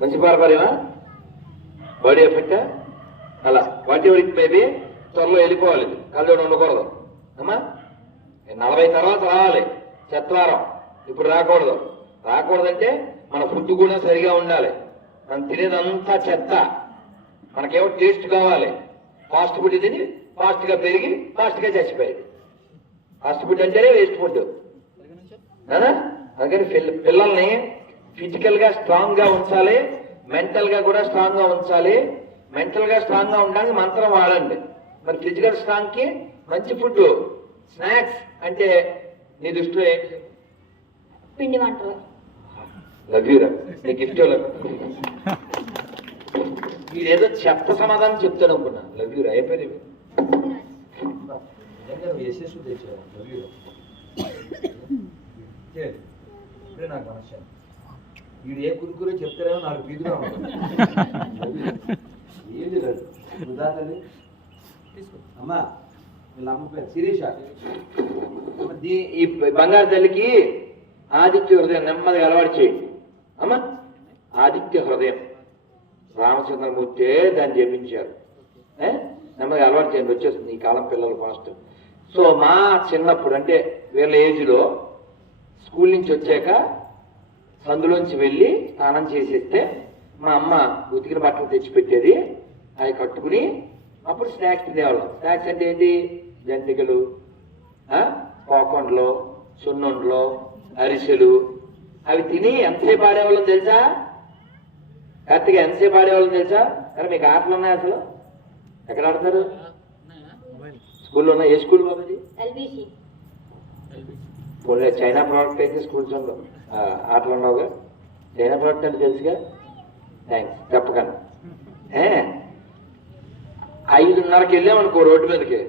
మంచి పారపర్యమా body effect అలా. వాటి ఎవరికి మేబీ త్వరలో వెళ్ళిపోవాలి. కళ్ళజోడు ఉండకూడదు. అమ్మా నలభై తర్వాత రావాలి. చెత్తవారం ఇప్పుడు రాకూడదు. రాకూడదంటే మన ఫుడ్ కూడా సరిగా ఉండాలి. మనం తినేదంతా చెత్త. మనకేమో టేస్ట్ కావాలి. ఫాస్ట్ ఫుడ్ తిని ఫాస్ట్గా పెరిగి ఫాస్ట్గా చచ్చిపోయాయి చచ్చిపోయేది. ఫాస్ట్ ఫుడ్ అంటేనే వేస్ట్ ఫుడ్. అందుకని పిల్లల్ని ఫిజికల్గా స్ట్రాంగ్గా ఉంచాలి మెంటల్గా కూడా స్ట్రాంగ్గా ఉంచాలి. మెంటల్గా స్ట్రాంగ్గా ఉండడానికి మంత్రం వాడండి. మరి ఫిజికల్ స్ట్రాంగ్కి మంచి ఫుడ్ స్నాక్స్ అంటే నీ దృష్టిలో ఏంటి పిండి వంటలు. లవ్ యూ రా నీ గిఫ్ట్ ఏదో చెత్త సమాధానం చెప్తాను అనుకున్నా. లవ్ యూ ఏ? ఇప్పుడే నాకు మనశ్శాంతి. వీడు ఏ కురుకురో చెప్తారేమో నాకు పీకుదా ఏంది లేదు. తీసుకో. అమ్మా వీళ్ళ అమ్మ పేరు శిరీష. ఈ బంగారు తల్లికి ఆదిత్య హృదయం నెమ్మదిగా అలవాటు చేయి. అమ్మా ఆదిత్య హృదయం. రామచంద్రమూర్తి దాన్ని జపించారు? నెమ్మదిగా అలవాటు చేయండి వచ్చేస్తుంది ఈ కాలం పిల్లలు ఫాస్ట్. సో మా చిన్నప్పుడు అంటే వీళ్ళ ఏజ్లో స్కూల్ నుంచి వచ్చాక సందులోంచి వెళ్ళి స్నానం చేసేస్తే మా అమ్మ ఉతికిన బట్టలు తెచ్చిపెట్టేది అవి కట్టుకుని అప్పుడు స్నాక్స్ తినేవాళ్ళం. స్నాక్స్ అంటే ఏంటి? జంతికలు ఆ, పాకొండలు సున్నుండలు అరిసెలు. అవి తిని ఎంతసేపు ఆడేవాళ్ళం తెలుసా? కార్తీక ఎంతసేపు ఆడేవాళ్ళం తెలుసా? అరే మీకు ఆటలు ఉన్నాయి అసలు? ఎక్కడ ఆడతారు? స్కూల్లో ఉన్నాయి? ఏ స్కూల్ పోనీ చైనా ప్రోడక్ట్ అయితే స్కూల్స్ ఉండవు ఆటలు ఉండవుగా చైనా ప్రోడక్ట్ అంటే తెలుసుగా? థ్యాంక్స్ చెప్పకండి ఏ? ఐదున్నరకి వెళ్ళామనుకో రోడ్డు మీదకి.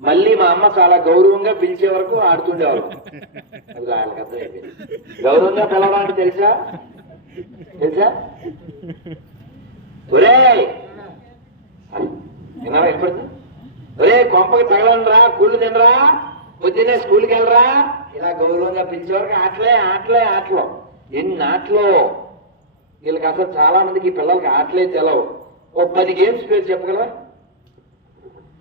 మళ్ళీ మా అమ్మ చాలా గౌరవంగా పిలిచే వరకు ఆడుతుండేవాళ్ళం. అది వాళ్ళకి అర్థమైపోయింది గౌరవంగా పిలవడం అంటే తెలుసా? తెలుసా? ఒరే విన్నావా ఎప్పుడు ఒరే కొంపకి తగలనరా కూళ్ళు తినరా పొద్దున్నే స్కూల్కి వెళ్ళరా? ఇలా గౌరవంగా పిలిచేవారికి ఆటలే ఆటలే ఆటలు. ఎన్ని ఆటలు వీళ్ళకి అసలు చాలా మందికి పిల్లలకి ఆటలే తెలవు. ఓ పది గేమ్స్ పేరు చెప్పగలవా?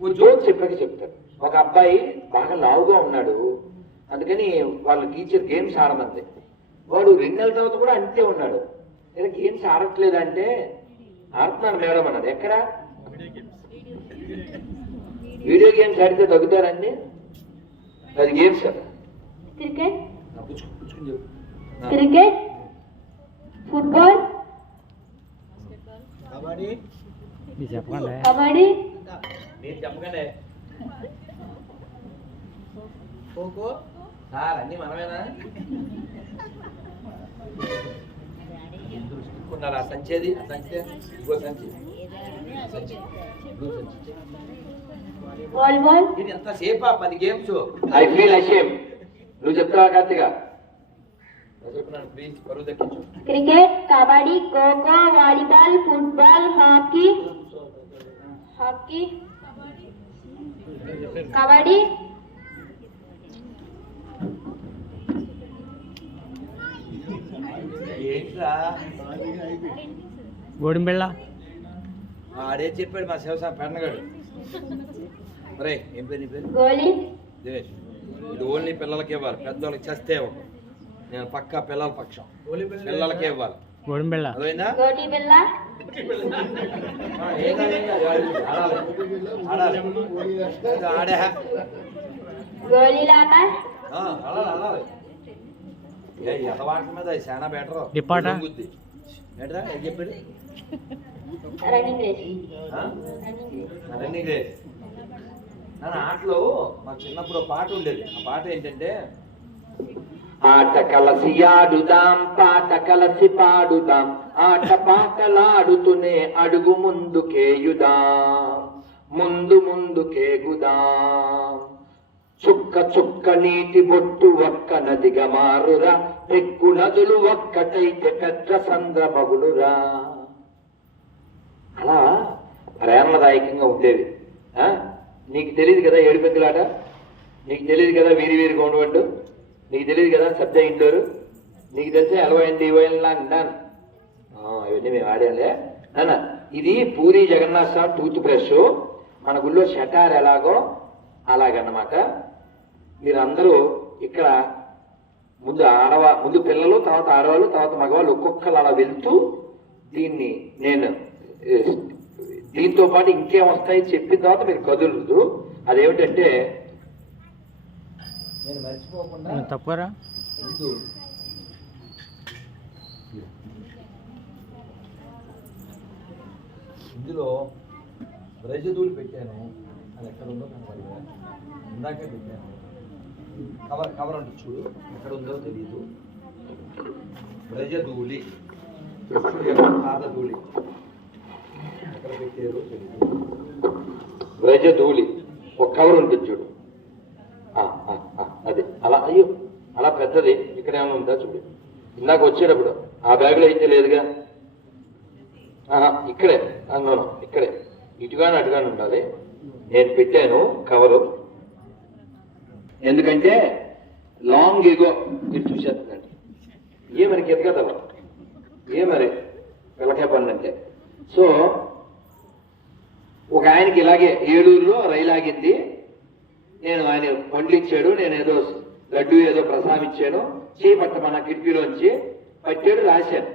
ఓ జోక్ చెప్పాక చెప్తారు. ఒక అబ్బాయి బాగా లావుగా ఉన్నాడు. అందుకని వాళ్ళ టీచర్ గేమ్స్ ఆడమంది. వాడు రెండు నెలల తర్వాత కూడా అంతే ఉన్నాడు. ఇలా గేమ్స్ ఆడట్లేదంటే ఆడుతున్నాడు మేడం అన్నది. ఎక్కడ? వీడియో గేమ్స్ ఆడితే తగ్గుతారండి? అది గేమ్స్ కదా cricket cricket football kabaddi kho kho sir అన్ని మనమేనా? ఉన్నారు ఆ సంచేది ఆ సంచి. ఇంకో సంచి. వాలీబాల్ ఇది ఎంత సేపా పది గేమ్స్ ఐ ఫీల్ అషేమ్ నువ్వు చెప్తావా Karthika? Cricket kabaddi kho kho volleyball football hockey. Hockey. Kabaddi. గోడింబెళ్ళ. ఆడే చెప్పాడు మా శివసా పెన్నగాడు రే ఏం పేరు నీ పేరు? గోలీ. దినేష్ ఇది ఓన్లీ పిల్లలకి ఇవ్వాలి. పెద్దోళ్ళకి చేస్తే ఇవ్వకు. నేను పక్కా పిల్లల పక్షం. పిల్లలకే ఇవ్వాలి. అర్థమైందా? ఆడే. ఆడాలి, ఎదవాటి మీద చాలా బెటర్. డిపాటా? ఏంట్రా? ఏం చెప్పాడు? Running race. ఆ? Running race. రన్నింగ్ రేస్ నన్ను ఆటలో మా చిన్నప్పుడు పాట ఉండేది. ఆ పాట ఏంటంటే ఆట కలసి ఆడుదాం పాట కలసి పాడుదాం ఆట పాటలాడుతూనే అడుగు ముందుకేయుదాం ముందు ముందుకేగుదాం. చుక్క చుక్క నీటి బొట్టు ఒక్క నదిగా మారురా పెక్కు నదులు ఒక్కటైతే పెద్ద సంద్రమగుడురా అలా ప్రేమదాయకంగా ఉండేవి. ఆ? నీకు తెలియదు కదా ఏడుపెందులాట నీకు తెలియదు కదా వీరి వీరి గవర్నమెంట్ నీకు తెలియదు కదా శబ్ద ఇండోరు నీకు తెలిసే అలవైంది ఇవ్వాలి అంటాను ఆ, ఇవన్నీ మేము ఆడాలే. నాన్న ఇది పూరి జగన్నాథ్ స్వామి టూత్ బ్రష్ మన గుళ్ళో షటార్ ఎలాగో అలాగన్నమాట. మీరందరూ ఇక్కడ ముందు ఆడవా ముందు పిల్లలు తర్వాత ఆడవాళ్ళు తర్వాత మగవాళ్ళు ఒక్కొక్కరు అలా వెళ్తూ దీన్ని నేను దీంతో పాటు ఇంకేం వస్తాయి చెప్పిన తర్వాత మీరు కదులుదు. అదేమిటంటే నేను మర్చిపోకుండా తప్పురా ముందు ఇందులో బ్రజదూలు పెట్టాను. అది ఎక్కడ ఉందో కనపడలే. ఇందాకే పెట్టాను. కవర్ కవర్ అంటే చూడు ఎక్కడ ఉందో తెలియదు యొక్క పాదధూళి. వ్రజధూళి ఒక కవర్ ఉంటుంది చూడు. అది అదే. అలా అయ్యో అలా పెద్దది. ఇక్కడ ఏమైనా ఉందా చూడు. ఇందాక వచ్చేటప్పుడు ఆ బ్యాగ్లో అయితే లేదుగా. ఇక్కడే. అన్నాను ఇక్కడే. ఇటుగానే అటుగానే ఉండాలి. నేను పెట్టాను కవరు. ఎందుకంటే లాంగ్ ఎగో మీరు చూసేస్తుందండి ఏ మనకి ఎదగదల ఏ మరి? పిల్లకాయ పనులు అంటే. సో ఒక ఆయనకి ఇలాగే ఏలూరులో రైలు ఆగింది. నేను ఆయన పండ్లు ఇచ్చాడు నేను ఏదో లడ్డు ఏదో ప్రసాదించాను చేపట్ట మన కిటికీలోంచి పట్టాడు రాశాను.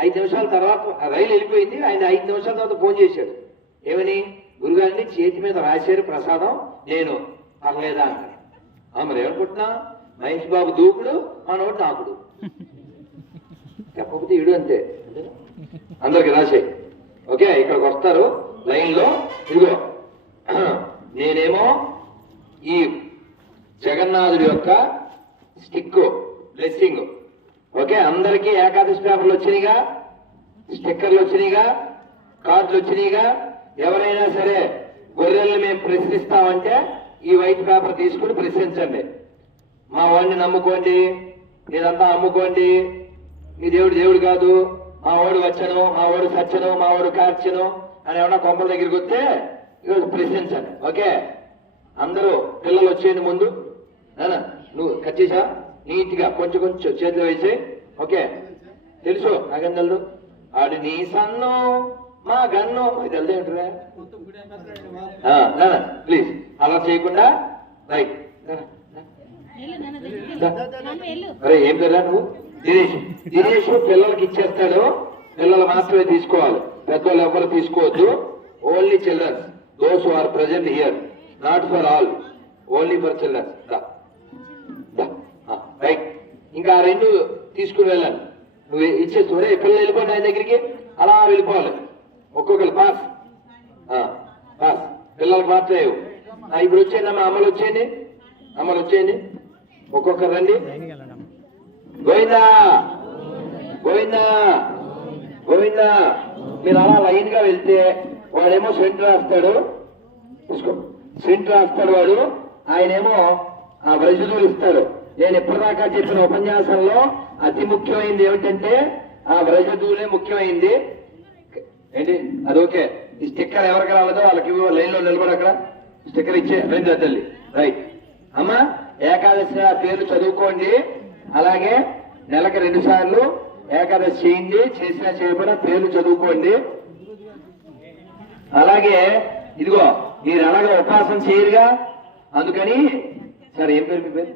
ఐదు నిమిషాల తర్వాత రైలు వెళ్ళిపోయింది ఆయన ఐదు నిమిషాల తర్వాత ఫోన్ చేశాడు. ఏమని? గురుగారిని చేతి మీద రాశారు ప్రసాదం నేను పర్లేదా అన్నాడు మరి ఏమనుకుంటున్నా? మహేష్ బాబు దూకుడు మనోడు నాకుడు. చెప్పకపోతే ఇడు అంతే. అందరికి రాసే ఓకే ఇక్కడికి వస్తారు. లైన్లో ఇదిగో. నేనేమో ఈ జగన్నాథుడి యొక్క స్టిక్ బ్లెస్సింగ్ ఓకే అందరికీ ఏకాదశి పేపర్లు వచ్చినాయిగా? స్టిక్కర్లు వచ్చినాయిగా? కార్డులు వచ్చినాయిగా? ఎవరైనా సరే గొర్రెల్ని మేము ప్రశ్నిస్తామంటే ఈ వైట్ పేపర్ తీసుకుని ప్రశ్నించండి. మా వాడిని నమ్ముకోండి ఇదంతా అమ్ముకోండి. మీ దేవుడు దేవుడు కాదు. మా వాడు వచ్చను మా వాడు సచ్చను మా వాడు కార్చను. అని ఏమన్నా కొంపల దగ్గరికి వస్తే ఈరోజు ప్రశ్నించండి ఓకే? అందరూ పిల్లలు వచ్చేయండి ముందు. నువ్వు కట్ చేసా? నీట్గా కొంచెం కొంచెం చేతిలో వేసి. ఓకే? తెలుసు తెలుసు ఆడు నీ సన్ను మా గన్ను. ఇది తెలుసు ఏంటరా ప్లీజ్ అలా చేయకుండా రైట్ అరే ఏం పేరా నువ్వు? దినేష్. దినేష్ పిల్లలకి ఇచ్చేస్తాడు. పిల్లలు మాత్రమే తీసుకోవాలి. పెద్దవాళ్ళు ఎవరు తీసుకోవద్దు only childrens those are present here not for all only for childrens right ఇంకా ఆ రెండు తీసుకుని వెళ్ళాలి. నువ్వు ఇచ్చేస్తూ "ఒరేయ్, పిల్లలు వెళ్ళిపోండి ఆయన దగ్గరికి. అలా వెళ్ళిపోవాలి. ఒక్కొక్కరు పాస్ పాస్ పిల్లలకు మాత్రమే ఇవ్వు. ఇప్పుడు వచ్చేయండి అమ్మ. అమలు వచ్చేయండి. అమలు వచ్చేయండి. ఒక్కొక్కరు రండి. గోవిందా. గోవిందా. గోవిందా. మీరు అలా లైన్గా వెళ్తే వాడేమో సెంట్ రాస్తాడు. సెంట్ రాస్తాడు వాడు. ఆయనేమో ఆ బ్రజులు ఇస్తాడు. నేను ఇప్పటిదాకా చెప్పిన ఉపన్యాసంలో అతి ముఖ్యమైనది ఏమిటంటే ఆ బ్రజదూలే ముఖ్యమైంది. ఏంటి? అది ఓకే. ఈ స్టిక్కర్ ఎవరికి రాలేదో వాళ్ళకి లైన్లో నిలబడి అక్కడ. స్టిక్కర్ ఇచ్చే రెండు తల్లి. రైట్. అమ్మా ఏకాదశి ఆ పేరు చదువుకోండి. అలాగే నెలకి రెండు సార్లు ఏకాదశి చేయండి చేసిన చేయకపోయినా పేర్లు చదువుకోండి. అలాగే ఇదిగో మీరు అలాగే ఉపాసన చేయరుగా. అందుకని సరే ఏం పేరు మీ పేరు?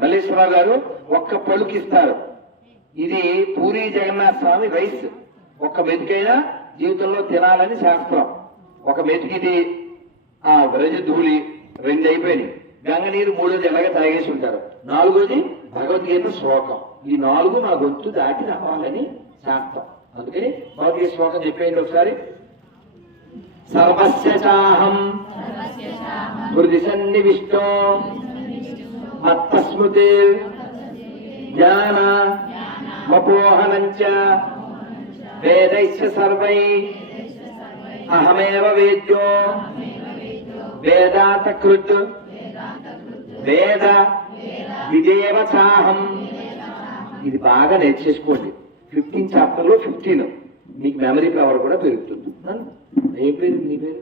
మల్లేశ్వరరావు గారు ఒక్క పలుకిస్తారు ఇది పూరి జగన్నాథ స్వామి రైస్. ఒక్క మెతుకైనా జీవితంలో తినాలని శాస్త్రం. ఒక మెతుకిది ఆ వ్రజ ధూళి రెండు అయిపోయినాయి. గంగనీరు మూడోది ఎలాగ తాగేసి ఉంటారు నాలుగోది భగవద్గీత శ్లోకం. ఈ నాలుగు నా గొంతు దాటి రావాలని శాంతం అందుకని భగవద్గీత శ్లోకం చెప్పేయండి ఒకసారి. సర్వస్య చాహం. హృది సన్నివిష్టో. మత్తస్మృతి. జ్ఞాన. వపోహనంచ వేదైశ్చ సర్వై. అహమేవ వేద్యో. వేదాతకృత్. వేద విదేవ చాహం ఇది బాగా నేర్చేసుకోండి ఫిఫ్టీన్ చాప్టర్లో ఫిఫ్టీన్. మీకు మెమరీ పవర్ కూడా పెరుగుతుంది? ఏ పేరు? నీ పేరు?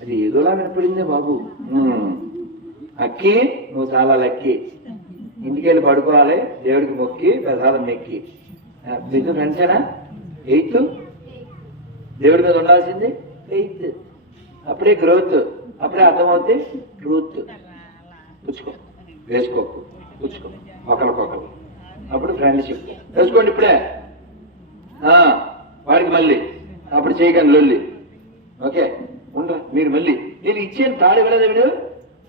అది ఏదోలా వినపడిందే బాబు. అక్కి నువ్వు చాలా లక్కీ. ఇంటికి వెళ్ళి పడుకోవాలి దేవుడికి మొక్కి ప్రసాదం మెక్కి. మీకు ఫ్రెండ్సేనా? ఎయిత్. దేవుడి మీద ఉండాల్సింది? ఎయిత్. అప్పుడే గ్రోత్. అప్పుడే అర్థమవుతే ట్రూత్ పుచ్చుకో. వేసుకోకు పుచ్చుకో. ఒకరికొకరు. అప్పుడు ఫ్రెండ్షిప్. వేసుకోండి ఇప్పుడే. వాడికి మళ్ళీ. అప్పుడు చేయకండి లొల్లి. ఓకే? ఉండరా మీరు మళ్ళీ. నేను ఇచ్చేది తాడు ఇవ్వలేదు వీడు?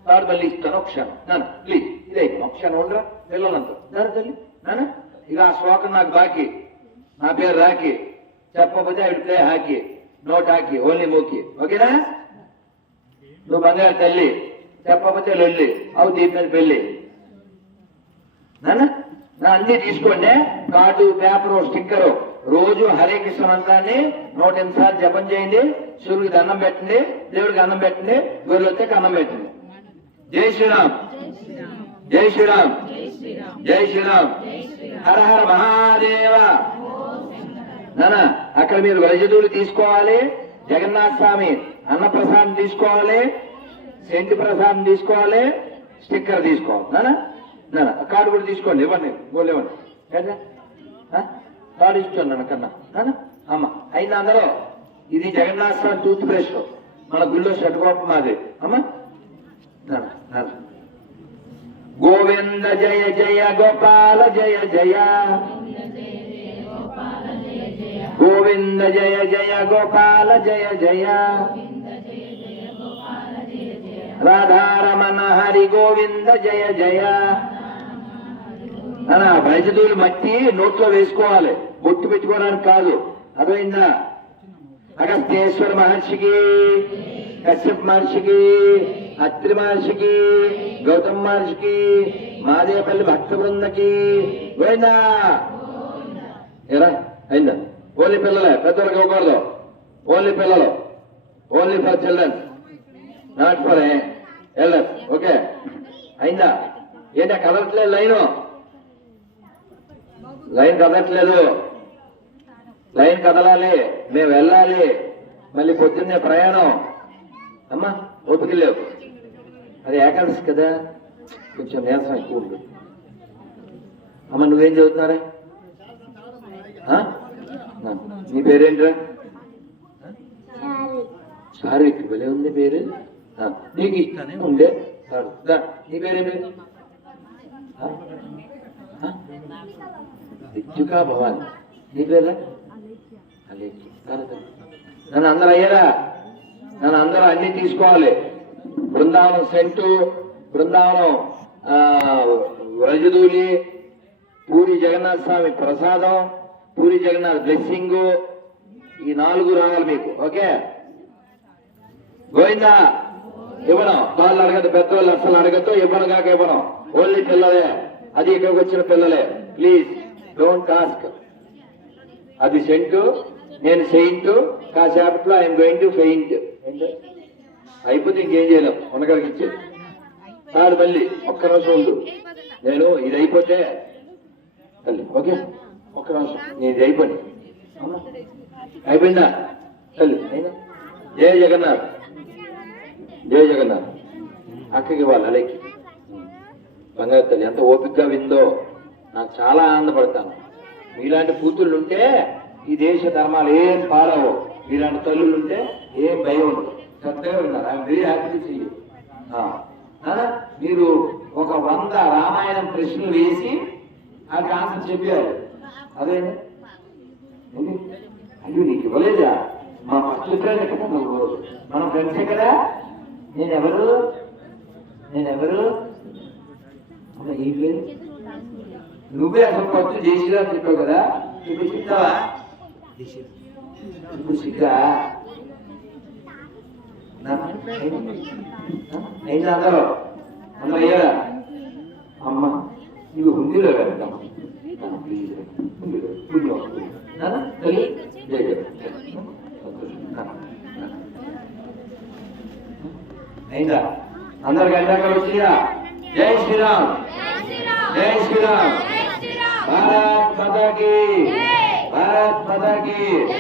తాడు మళ్ళీ ఇస్తాను. ఒక క్షణం. నాన్న ప్లీజ్. ఇదే ఒక క్షణం ఉండరా. పిల్లలంతా నాన్న తల్లి. నాన్న. ఇక ఆ శ్లోకం నాకు బాకీ. నా పేరు రాకి. చెప్పకపోతే ఆవిడ play hockey. Not hockey. Only మోకి. ఓకేనా? నువ్వు బంగారు తల్లి చెప్పకపోతే లొల్లి అవు దీని మీద పెళ్ళి. నా అన్ని తీసుకోండి. Card paper sticker. రోజు హరే కృష్ణ మంత్రాన్ని నూట ఎనిమిది సార్లు జపం చేయండి. సూర్యుడికి దండం పెట్టండి. దేవుడికి అన్నం పెట్టండి. గొర్రెలు వచ్చే అన్నం పెట్టండి. జై శ్రీరామ్. జై శ్రీరామ్. జై శ్రీరామ్. హర హర మహాదేవ. నానా అక్కడ మీరు వైద్యులు తీసుకోవాలి. జగన్నాథ స్వామి అన్నప్రసాదం తీసుకోవాలి సెంటి ప్రసాదం తీసుకోవాలి స్టిక్కర్ తీసుకోవాలి. నానా? నానా కార్డు కూడా తీసుకోండి ఇవ్వండి గోళ్ళు ఇవ్వండి. కదా కార్డు ఇచ్చాను కన్నా. నానా? అమ్మ అయింది అందరూ? ఇది జగన్నాథ స్వామి టూత్ బ్రష్ మన గుళ్ళో షట్కోపం మాది. అమ్మా? నాన్న నాన్న గోవింద జయ జయ గోపాల జయ జయ. గోవింద జయ జయ గోపాల జయ జయ. రాధారమణ హరి గోవింద జయ జయ అలా భజదూలు మట్టి నోట్లో వేసుకోవాలి. బొట్టు పెట్టుకోవడానికి కాదు. అదైందా అగస్తేశ్వర మహర్షికి కశ్యప్ మహర్షికి అత్రి మహర్షికి గౌతమ్ మహర్షికి మాదేపల్లి భక్త బృందకి. పోయిందా? ఎరా అయిందా? ఓన్లీ పిల్లలే పెద్దవాళ్ళకి ఇవ్వకూడదు. ఓన్లీ పిల్లలు. Only for children. Not for else okay అయిందా? ఏంటా కదలట్లేదు లైను లైన్ కదలట్లేదు. లైన్ కదలాలి. మేము వెళ్ళాలి. మళ్ళీ పొద్దున్నే ప్రయాణం. అమ్మా ఓపిక లేవు. అది ఏకాదశి కదా. కొంచెం నీరసం ఎక్కువ ఉంది. అమ్మ నువ్వేం చదువుతున్నారా? నీ పేరేంట్రా? సార్విక్ భలే ఉంది పేరు. నీకు ఉండే నీ భవాని నీ పేరా. నన్ను అందరూ అయ్యారా నన్ను అందరూ అన్ని తీసుకోవాలి బృందావనం సెంటు బృందావనం ఆ, వ్రజదూలి పూరి జగన్నాథ స్వామి ప్రసాదం పూరి జగన్నాథ్ బ్లెస్సింగ్ ఈ నాలుగు రావాలి మీకు ఓకే? గోవిందా? ఇవ్వడం వాళ్ళు అడగదు పెద్దవాళ్ళు అసలు అడగద్దు ఇవ్వను కాక ఇవ్వడం ఓన్లీ పిల్లలే. అది ఇక్కడికి వచ్చిన పిల్లలే. ప్లీజ్ డోంట్ ఆస్క్ అది సెంటు నేను సెయింట్ కాసేపట్లో ఐఎమ్ గోయింగ్ టు ఫెయింట్ అయిపోతే ఇంకేం చేయలేం. ఉన్నగారికి ఇచ్చి. కాదు మళ్ళీ ఒక్క నిమిషం ఉండు. నేను ఇది అయిపోతే తల్లి ఓకే? ఒక్క నిమిషం. నేను ఇది అయిపోయింది. అయిపోయిందా? తల్లి అయినా? జయ జగన్నాథ్. జయ జగన్నాథ్. అక్కకి వాళ్ళు అలెక్కి బంగారు తల్లి ఎంత ఓపికగా విందో. నాకు చాలా ఆనందపడతాను. మీలాంటి కూతుళ్ళు ఉంటే ఈ దేశ ధర్మాలు ఏం పాడవు. మీలాంటి తల్లులు ఉంటే ఏం భయం ఉండదు. చక్కగా ఉన్నారు ఐఎమ్ వెరీ హ్యాపీ చెయ్యి మీరు ఒక వంద రామాయణం ప్రశ్నలు వేసి ఆ ఆన్సర్ చెప్పారు. అదే అయ్యో నీకు ఇవ్వలేదా? మా ఫస్ట్ ఫ్రెండ్ ఎక్కడ? మన ఫ్రెండ్సే కదా? నేనెవరు? నేనెవరు? అమ్మ, ఈ నువ్వే అసలు చేసిరా అని చెప్పావు కదా? ఇప్పుడు చెప్తావా? ఇప్పుడు సిగ్గా నా- అందరూ అందరూ అయ్యారా? అమ్మ నీకు హుందీలో వెళ్తాం ప్లీజ్. హుందీలో హుందీలో నాన్న, తల్లి, జయ జై. సంతోషం. నాన్న, నాన్న. అయిందా అందరికి ఎందాక వచ్చిందా జై శ్రీరామ్. జై శ్రీరామ్. భారత్ మాతాకి. భారత్ మాతాకి.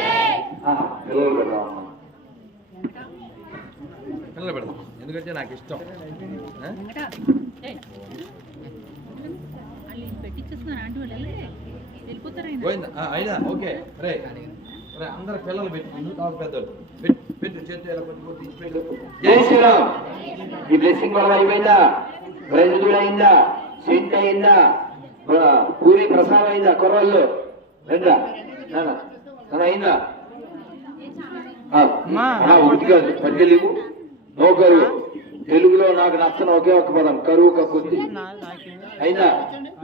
ఆ, పిల్లలు పెడదాం అమ్మ. పిల్లలు పెడదాం. ఎందుకంటే నాకు ఇష్టం. వాళ్ళు వెళ్ళండి. వెళ్ళిపోతారు అయినా? ఓకే. రే అందరు పిల్లలు పెట్టు పెద్దలు పెట్టు చేతి జై శ్రీరామ్. ఈ బ్లెస్సింగ్ వల్ల అయిపోయిందా? ప్రజలు అయిందా? స్వీట్ అయిందా? పూరి ప్రసాదం అయిందా? కుర్రళ్ళు రెండా అయిందా? ఒకటి కాదు పద్దెలుగు నో కరువు. తెలుగులో నాకు నచ్చని ఒకే ఒక పదం కరువు కక్కుద్ది అయిందా?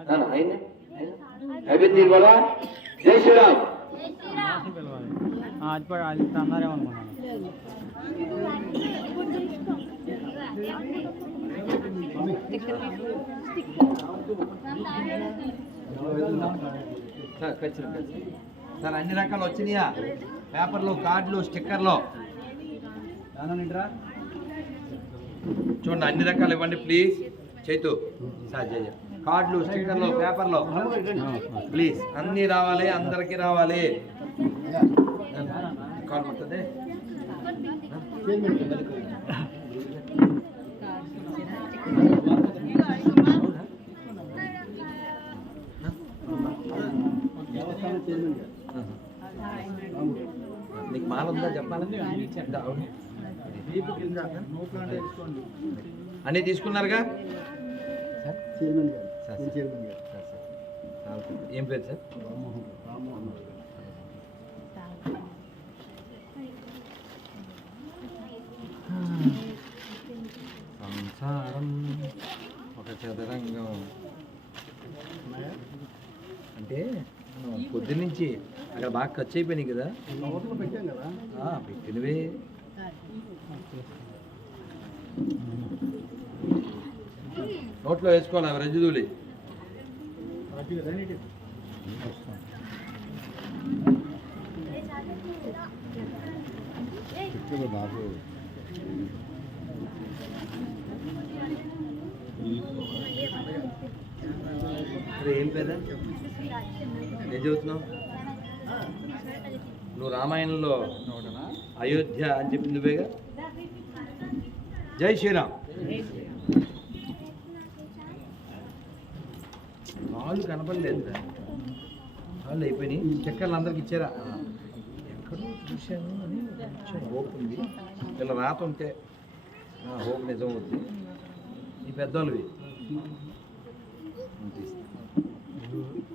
నాన్న అయిందా? అయిపోయింది దీని వల్ల జై శ్రీరామ్. అది పడి అది సార్ ఖచ్చితంగా ఖచ్చితంగా. సార్ అన్ని రకాలు వచ్చినాయా? పేపర్లు కార్డులు స్టిక్కర్లు? చూడండి అన్ని రకాలు ఇవ్వండి ప్లీజ్. చైతు. సార్ జయ. కార్డులు స్టిక్కర్లు పేపర్లు. ప్లీజ్ అన్ని రావాలి అందరికీ రావాలి. కాల్ పడుతుంది. నీకు మాల ఉందా చెప్పాలని అన్నీ తీసుకున్నారుగా? చైర్మన్ గారు. ఏం పేరు సార్ సంసారం ఒక చదరంగం. అంటే మనం పొద్దున్నుంచి అక్కడ బాగా ఖర్చు అయిపోయినాయి కదా. ఆ, పెట్టినవే. నోట్లో వేసుకోవాలి అవి రజుదూలి అరే, ఏం పేరా? ఏం చదువుతున్నావు? నువ్వు రామాయణంలో అయోధ్య అని చెప్పి నువ్వేగా? జై శ్రీరామ్. కాళ్ళు కనపడలేదు కాళ్ళు అయిపోయినాయి. చక్కర్లు అందరికి ఇచ్చారా? ఎక్కడో చూశాను అని కొంచెం హోప్ ఉంది. ఇలా రాత ఉంటే హోప్ నిజం అవుద్ది ఈ పెద్దోళ్ళవి. ఉమ్.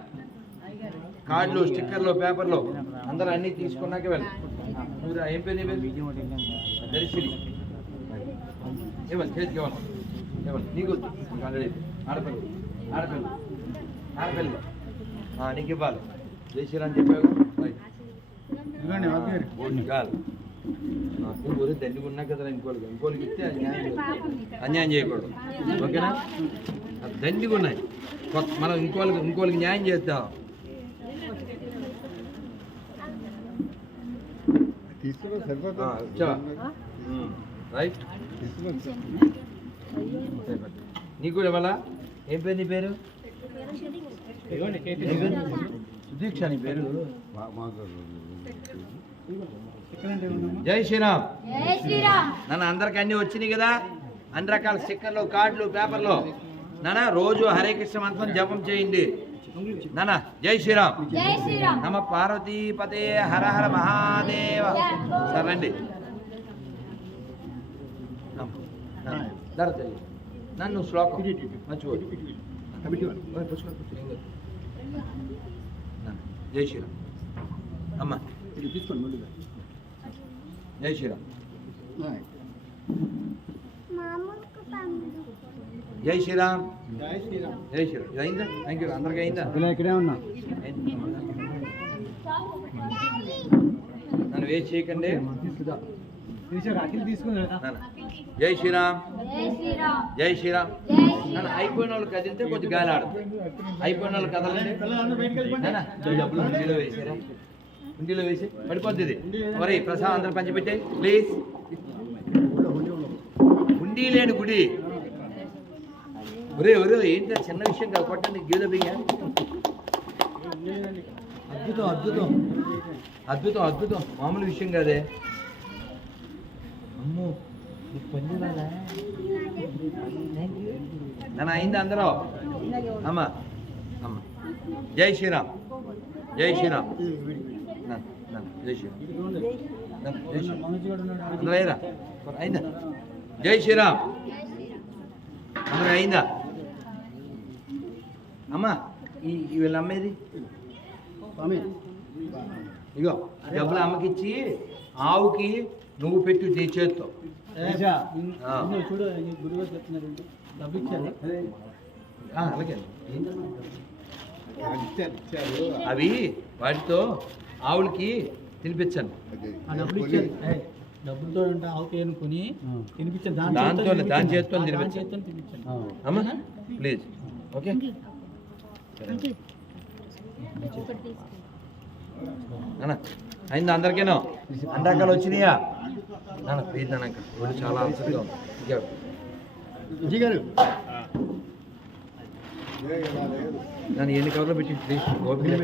కార్డులు స్టిక్కర్లు పేపర్లు అందరూ అన్ని తీసుకున్నాక వెళ్ళి. నువ్వు రా, ఏం పేరు నీ పేరు? దర్శిని. ఇవ్వండి చేతికి ఇవ్వండి ఇవ్వండి నీకు నీకు ఆల్రెడీ ఆడపిల్ల. ఆడపిల్ల. ఆడపిల్ల. ఆ, నీకు ఇవ్వాలి. జై శ్రీరామ్ చెప్పావు. కాదు ఊరు దండిగా ఉన్నా కదా ఇంకోళ్ళకి. ఇంకోళ్ళకి ఇస్తే అన్యాయం చేయకూడదు. అన్యాయం చేయకూడదు. ఓకేనా? దండిగా ఉన్నాయి. కొత్త మనం ఇంకోళ్ళకి ఇంకోళ్ళకి న్యాయం చేద్దాం. Um, right. నీకు కూడా ఇవ్వాలా? ఏం పేరు నీ పేరు? సుదీక్ష నీ పేరు? జై శ్రీరామ్. జై శ్రీరామ్. నాన్న అందరికి అన్ని వచ్చినాయి కదా? అన్ని రకాల స్టిక్కర్లు కార్డులు పేపర్లు. నాన్న రోజు హరే కృష్ణ మంత్రం జపం చేయండి. నాన్న జై శ్రీరామ్. జై శ్రీరామ్. నమ పార్వతీపతే హర హర మహాదేవ. సరే రండి. నన్ను శ్లోకం పుస్తకం కూర్చో, ఏం కాదు. నాన్న, జై శ్రీరామ్. అమ్మ. జై శ్రీరామ్. జై శ్రీరామ్. జై శ్రీరామ్. ఇది అయిందా? థ్యాంక్ యూ అందరికీ అయిందా? ఇక్కడే ఉన్నా. నన్ను వేస్ట్ చేయకండి. జై శ్రీరామ్. జై శ్రీరామ్. నాన్న అయిపోయిన వాళ్ళు కదిలితే కొంచెం గాలి ఆడదు అయిపోయిన వాళ్ళు కదలండి డబ్బులు హుండీలో వేసారా? హుండీలో వేసి పడిపోద్ది ఇది. మరి ప్రసాదం అందరూ పంచిపెట్టే. ప్లీజ్. హుండీ లేని గుడి. ఒరే ఒరే ఏంటి చిన్న విషయం కాదు కొట్టండి గీద బియ్య అద్భుతం అద్భుతం. అద్భుతం అద్భుతం. మామూలు విషయం కాదే. అమ్మో నీకు పని నన్ను అయింది అందరూ? అమ్మ అమ్మ. జై శ్రీరామ్. జై శ్రీరామ్. జై శ్రీరామ్. జై శ్రీరామ్. అందరూ అయిందా? జై శ్రీరామ్. అందరూ అయిందా? అమ్మా ఈ వీళ్ళ అమ్మేది? ఇగో డబ్బులు అమ్మకిచ్చి ఆవుకి నువ్వు పెట్టు నీ చేత్తో. చూడు గురువు చెప్తున్నారు డబ్బు ఇచ్చారు ఆ, అలాగే. అవి వాటితో ఆవులకి ఏయ్, డబ్బులతో ఉంటే ఆవుకి ఏనుకొని తినిపించాను దాంతోనే, దాని చేత్తోనే దాని తినిపించాను. తినిపించాను అమ్మా ప్లీజ్. ఓకే? అయిందా అందరికేనో? అండాకాలు వచ్చినాయా? నాన్న ప్లీజ్ నాన్న చాలా అలసటగా ఉంది. నన్ను ఎన్ని కవర్లో పెట్టి ప్లీజ్ ఓపిక లేదు.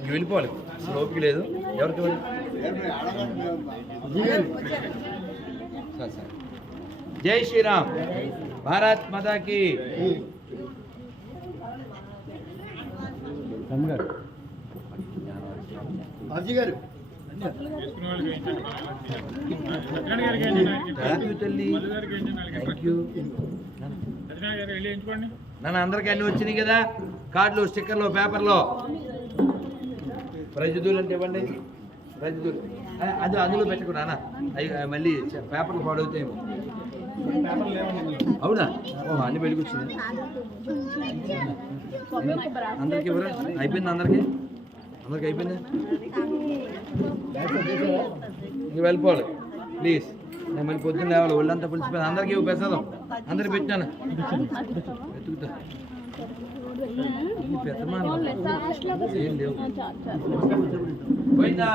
ఇంక వెళ్ళిపోవాలి. అసలు ఓపిక లేదు. ఎవరికి సరే సరే. జై శ్రీరామ్. భారత్ మాతాకి. తమ్ముగారు అజయ్ గారు. నన్ను అందరికీ అన్ని వచ్చినాయి కదా? కార్డులు స్టిక్కర్లు పేపర్లు. ప్రజదూలు అంటే ఇవ్వండి. ప్రజదూలు. అది అందులో పెట్టుకున్నా అన్న అవి మళ్ళీ పేపర్లు పాడవుతాయేమో. అవునా? ఓ అన్ని పెట్టుకొచ్చింది అందరికి ఇవ్వరా అయిపోయింది అందరికి? అందరికి అయిపోయింది? ఇంక వెళ్ళిపోవాలి. ప్లీజ్. నేను మళ్ళీ పొద్దున్న లేవాలి. ఒళ్ళంతా పులిసిపోయింది. అందరికీ ఇవ్వు ప్రసాదం. అందరికి పెట్టాను వెతుకుతా. ఏం లేవు. పోయిందా?